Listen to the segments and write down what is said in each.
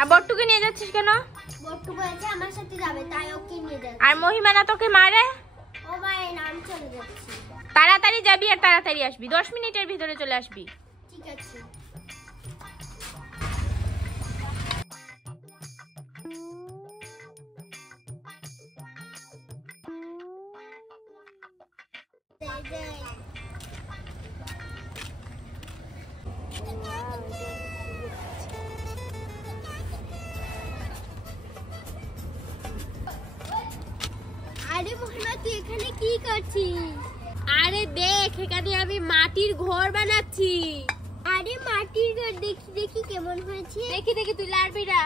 আর বট্টুকে নিয়ে যাচ্ছিস কেন? বট্টু বলেছে আমার সাথে যাবে, তাই ওকে নিয়ে যাচ্ছি। আর মহিমানা তোকে মারে? ও ভাই নাম চলে যাচ্ছি। তাড়াতাড়ি যাবি আর তাড়াতাড়ি আসবি, 10 মিনিটের ভিতরে চলে আসবি। ঠিক আছে। আরে মহিমা তুই এখানে কি করছিস? আরে দেখ, এখানে আমি মাটির ঘর বানাচ্ছি। আরে মাটির ঘর দেখি দেখি কেমন হয়েছে। দেখি দেখি, তুই লাড়বি না।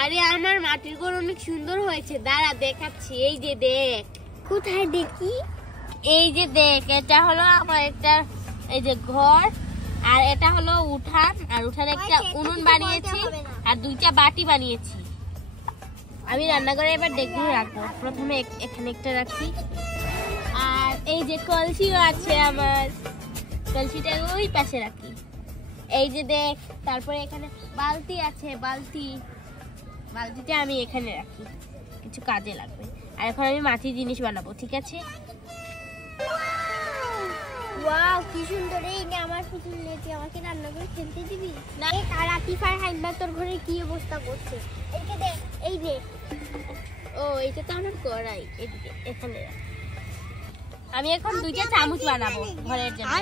আরে আমার মাটির ঘর অনেক সুন্দর হয়েছে, দাঁড়া দেখাচ্ছি। এই যে দেখ। কোথায় দেখি? এই যে দেখ, এটা হলো আমার একটা এই যে ঘর, আর এটা হলো উঠান, আর উঠানে একটা উনুন বানিয়েছি, আর 2টা বাটি বানিয়েছি। আমি রান্নাঘরে এবার ডেকগুলো রাখবো। প্রথমে এখানে একটা রাখি, আর এই যে কলসিও আছে আমার, কলসিটা ওই পাশে রাখি। এই যে দেখ, তারপরে এখানে বালতি আছে, বালতিটা আমি এখানে রাখি, কিছু কাজে লাগবে। আর এখন আমি মাটির জিনিস বানাবো, ঠিক আছে? ওয়াও কি সুন্দর। এই নে আমার পুতুল নিয়ে তুই আমাকে রান্না করে খেলতে দিবি না? এই কারাতিফার হাইবা তোর ঘরে কি অবস্থা করছে? এইকে দেখ, এই যে। ও এটা তো আমার কড়াই, এদিকে এখানে রাখ। আমি এখন 2টা চামচ বানাবো ঘরের জন্য।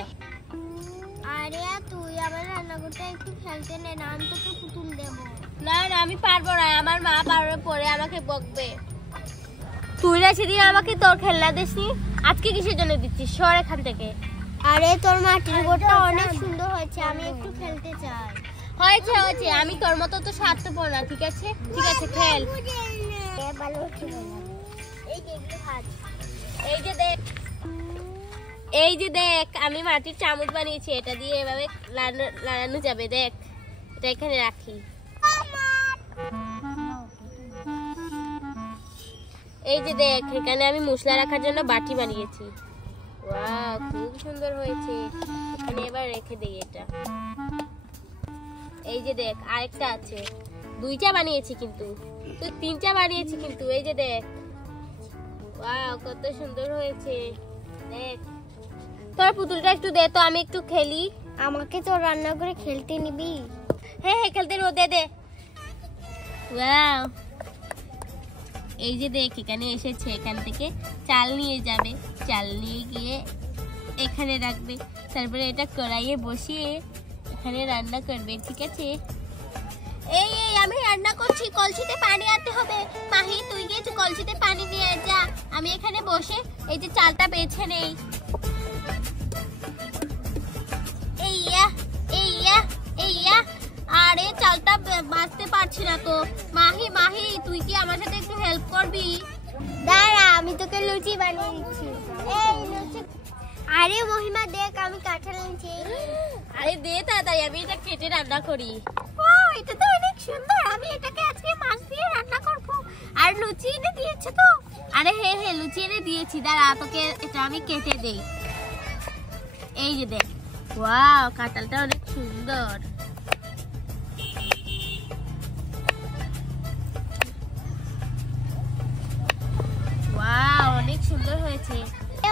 আরে তুই আমার রান্নাঘরটা একটু খেলতে নে না, আমি তোকে পুতুল দেবো। না না, আমি পারবো না, আমার মা পারবে, পরে আমাকে বকবে। তুই না সেদিন আমাকে তোর খেলনা দিসনি, আজকে কিসের জন্য দিচ্ছিস? সর এখান থেকে। আরে তোর মাটির ঘরটা অনেক সুন্দর হয়েছে, আমি একটু খেলতে চাই। হয়েছে হয়েছে, আমি তোর মতো তো স্বার্থপর না, ঠিক আছে? ঠিক আছে, খেল। এই যে দেখ, এই যে দেখ, আমি মাটির চামচ বানিয়েছি, এটা দিয়ে এভাবে লাড়ানো যাবে। দেখ, এটা এখানে রাখি। এই যে দেখ, এখানে আমি মশলা রাখার জন্য বাটি বানিয়েছি। ওয়াও খুব সুন্দর হয়েছে। এখানে এবার রেখে দেই এটা। এই যে দেখ, আরেকটা আছে। 2টা বানিয়েছি কিন্তু, তুই 3টা বানিয়েছি কিন্তু। এই যে দেখ, ওয়াও কত সুন্দর হয়েছে। দেখ, তোর পুতুলটা একটু দে তো, আমি একটু খেলি। আমাকে তোর রান্না করে খেলতে নিবি? হ্যাঁ হ্যাঁ, খেলতে নেবো, দে দে। ওয়াও, এই যে দেখ, এখানে এসেছে, এখান থেকে চাল নিয়ে যাবে, চাল নিয়ে গিয়ে এখানে রাখবে, তারপরে এটা কড়াইয়ে বসিয়ে এখানে রান্না করবে, ঠিক আছে? এই এই আমি রান্না করছি, কলসিতে পানি আনতে হবে। মাহি তুই গিয়ে কলসিতে পানি নিয়ে যা, আমি এখানে বসে এই যে চালটা বেছে নেই। এইয়া এইয়া এইয়া, আরে চালটা বাছতে পারছি না তো। মাহি মাহি তুই কি আমার সাথে একটু হেল্প করবি? দাঁড়া, আমি তোকে লুচি বানিয়ে দিচ্ছি। এই লুচি। আরে মহিমা দেখ, আমি কাঁঠাল এনেছি। আরে দে তাড়াতাড়ি, আমি এটা কেটে রান্না করি। ওয়াও এটা তো অনেক সুন্দর, আমি এটাকে আজকে মাছ দিয়ে রান্না করব। আর লুচি এনে দিয়েছে তো? আরে হ্যাঁ হ্যাঁ, লুচি এনে দিয়েছি, দাঁড়া তোকে এটা আমি কেটে দেই। এই যে দেখ, ওয়াও কাঁঠালটা অনেক সুন্দর। ওয়াও অনেক সুন্দর হয়েছে।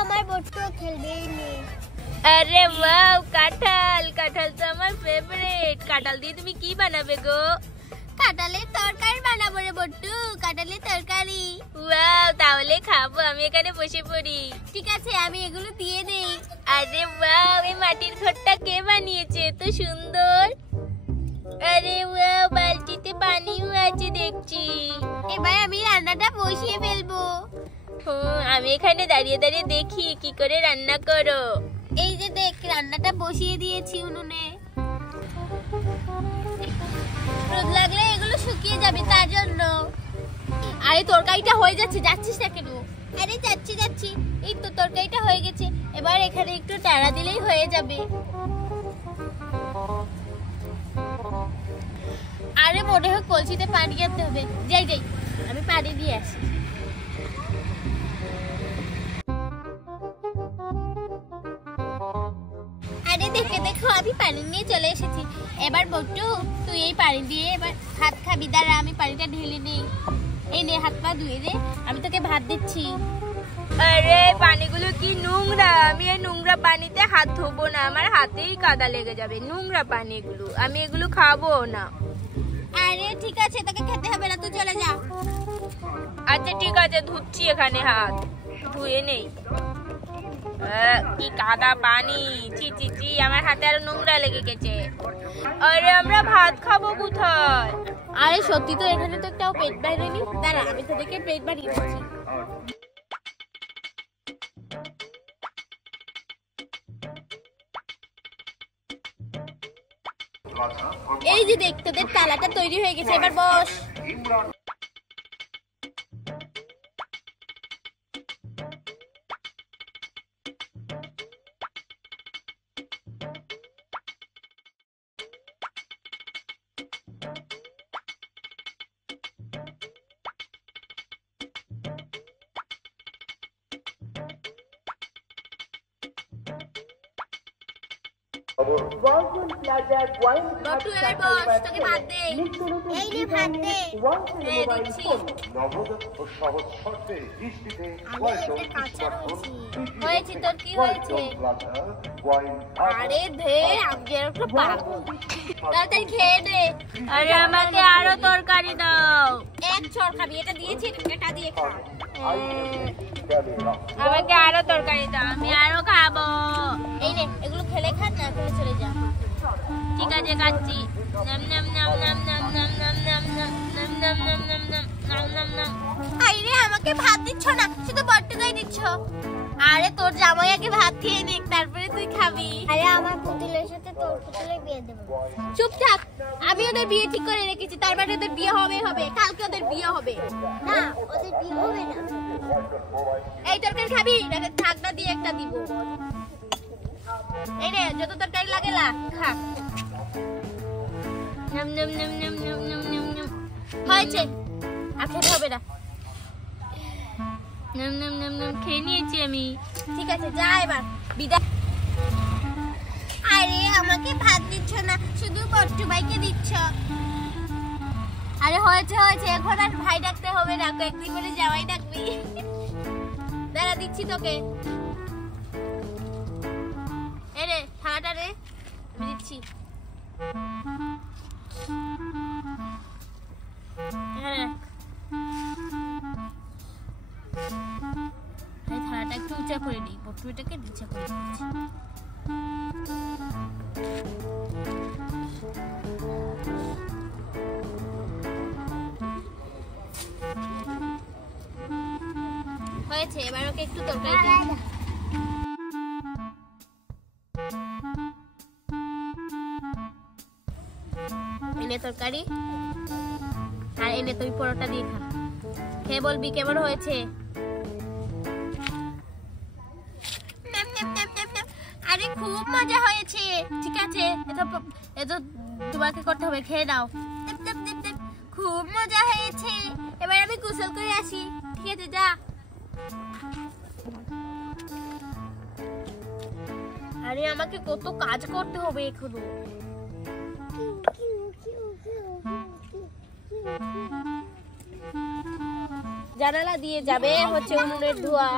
আমার বট্টু খেলবে নে। আরে ওয়াও, কাঁঠাল, কাঁঠাল তো আমার ফেভারিট। কাঁঠাল দিয়ে তুমি কি বানাবে গো? কাঁঠালের তরকারি বানাবো রে বট্টু, কাঁঠালের তরকারি। ওয়াও, তাহলে খাবো, আমি এখানে বসে পড়ি। ঠিক আছে, আমি এগুলো দিয়ে দেই। আরে ওয়াও, এই মাটির ঘরটা কে বানিয়েছে এত সুন্দর? আরে ওয়াও, বালতিতে পানিও আছে দেখছি। এবার আমি রান্নাটা বসিয়ে ফেলবো। আমি এখানে দাঁড়িয়ে দাঁড়িয়ে দেখি কি করে রান্না করো। এই যে দেখ, রান্নাটা বসিয়ে দিয়েছি উনুনে। রোদ লাগলে এগুলো শুকিয়ে যাবে, তার জন্য। আরে তরকারিটা হয়ে যাচ্ছে, যাচ্ছিস না কেন? আরে যাচ্ছি যাচ্ছি, এই তো তরকারিটা হয়ে গেছে। এবার এখানে একটু টাড়া দিলেই হয়ে যাবে। আরে মনে হয় কলসিতে পানি আনতে হবে। যাই যাই, আমি পানি দিয়ে আসি। আরে দেখে দেখো, আমি পানি নিয়ে চলে এসেছি। এবার বট্টু তুই এই পানি দিয়ে এবার হাত খাবি, দাঁড়া আমি পানিটা ঢেলে নেই। এই নে হাত পা ধুয়ে দে, আমি তোকে ভাত দিচ্ছি। আরে পানিগুলো কি নোংরা, আমি এই নোংরা পানিতে হাত ধোবো না, আমার হাতেই কাদা লেগে যাবে। নোংরা পানিগুলো, আমি এগুলো খাবো না। আরে ঠিক আছে, তোকে খেতে হবে না, তুই চলে যা। আচ্ছা ঠিক আছে, ধুচ্ছি এখানে হাত, ধুয়ে নেই। কি কাদা পানি, চি চি চি, আমার হাতে আরো নোংরা লেগে গেছে। আরে আমরা ভাত খাবো কোথায়? আরে সত্যি তো এখানে তো একটাও পেট বাইরেনি, দাঁড়া আমি তোদেরকে পেট বাড়িয়ে দিচ্ছি। এই যে দেখ তোদের তালাটা তৈরি হয়ে গেছে, এবার বস। বট্টু এবার বস, তোকে ভাত দে। এই রে ভাত দে। দিচ্ছি। হয়েছে তোর কি হয়েছে? আরে ধে আজকে একটু পারবো, তাড়াতাড়ি খেয়ে দে। আরে আমাকে আরো তরকারি দাও। এক চড় খাবি, এটা দিয়েছি, এটা দিয়ে খা। আমাকে আরো তরকারি দাও, আমি আরো খাবো। এই নে এগুলো খেলে খা, না খেলে চলে যা। ঠিক আছে খাচ্ছি। নাম নাম নাম নাম নাম নাম নাম নাম নাম নাম নাম নাম নাম নাম নাম নাম। আরে আমাকে ভাত দিচ্ছ না, শুধু বট্টুকেই দিচ্ছ। আরে তোর জামাই আগে ভাত খেয়ে নিক, তারপরে তুই খাবি। আরে আমার পুতুলের সাথে তোর পুতুলের বিয়ে দেব। চুপ থাক, আমি ওদের বিয়ে ঠিক করে রেখেছি, তার মানে ওদের বিয়ে হবে হবে, কালকে ওদের বিয়ে হবে। না ওদের বিয়ে হবে না। এই তরকারি খাবি নাকি ঢাকনা দিয়ে একটা দিব? এই নে যত তরকারি লাগে লা খা। নাম নাম নাম নাম নাম নাম নাম নাম। হয়েছে, আর খেতে হবে না। নাম নাম নাম নাম, খেয়ে নিয়েছি আমি। ঠিক আছে যা এবার বিদায়। আরে আমাকে ভাত দিচ্ছ না, শুধু বট্টু ভাইকে দিচ্ছ। আরে হয়েছে হয়েছে, এখন আর ভাই ডাকতে হবে না, কয়েকদিন পরে জামাই ডাকবি। দাঁড়া দিচ্ছি তোকে। এই রে থালাটা রে, আমি দিচ্ছি। হ্যাঁ থালাটা একটু উঁচা করে দিই, বটুটাকে নিচে করে দিচ্ছি। হয়েছে, এবার ওকে একটু তরকারি দিই। এনে তরকারি, আর এনে তুই পরোটা দিয়ে খা। খেয়ে বলবি কেমন হয়েছে। আরে খুব মজা হয়েছে। ঠিক আছে, এতো তোমাকে করতে হবে, খেয়ে নাও। খুব মজা হয়েছে, এবার আমি গোসল করে আসি। ঠিক আছে যা। আরে আমাকে কত কাজ করতে হবে এখনো। জানালা দিয়ে যাবে হচ্ছে উনুনের ধোঁয়া।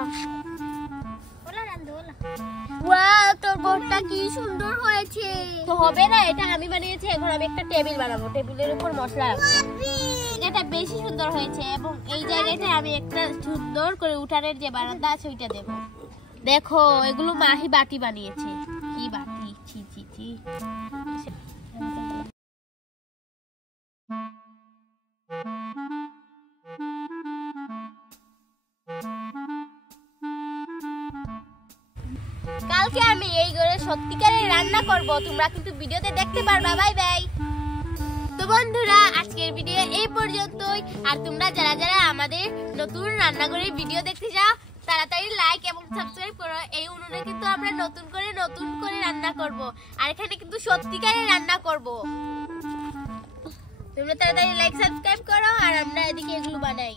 ওয়াও তোর বোর্ডটা কি সুন্দর হয়েছে। তো হবে না, এটা আমি বানিয়েছি। এখন আমি একটা টেবিল বানাবো, টেবিলের উপর মশলা রাখবো। এটা বেশি সুন্দর হয়েছে, এবং এই জায়গাটা আমি একটা সুন্দর করে উঠানের যে বারান্দা আছে ওইটা দেব। দেখো এগুলো মাহি বাটি বানিয়েছে। কি বাটি, ছি ছি ছি। কালকে আমি এই ঘরে সত্যিকারের রান্না করব, তোমরা কিন্তু ভিডিওতে দেখতে পারবা। Bye bye. তো বন্ধুরা আজকের ভিডিও এই পর্যন্তই। আর তোমরা যারা যারা আমাদের নতুন রান্নাঘরের ভিডিও দেখতে চাও তাড়াতাড়ি লাইক এবং সাবস্ক্রাইব করো। এই উনুনে কিন্তু আমরা নতুন করে রান্না করব, আর এখানে কিন্তু সত্যিকারের রান্না করব। তোমরা তাড়াতাড়ি লাইক সাবস্ক্রাইব করো, আর আমরা এদিকে এগুলো বানাই।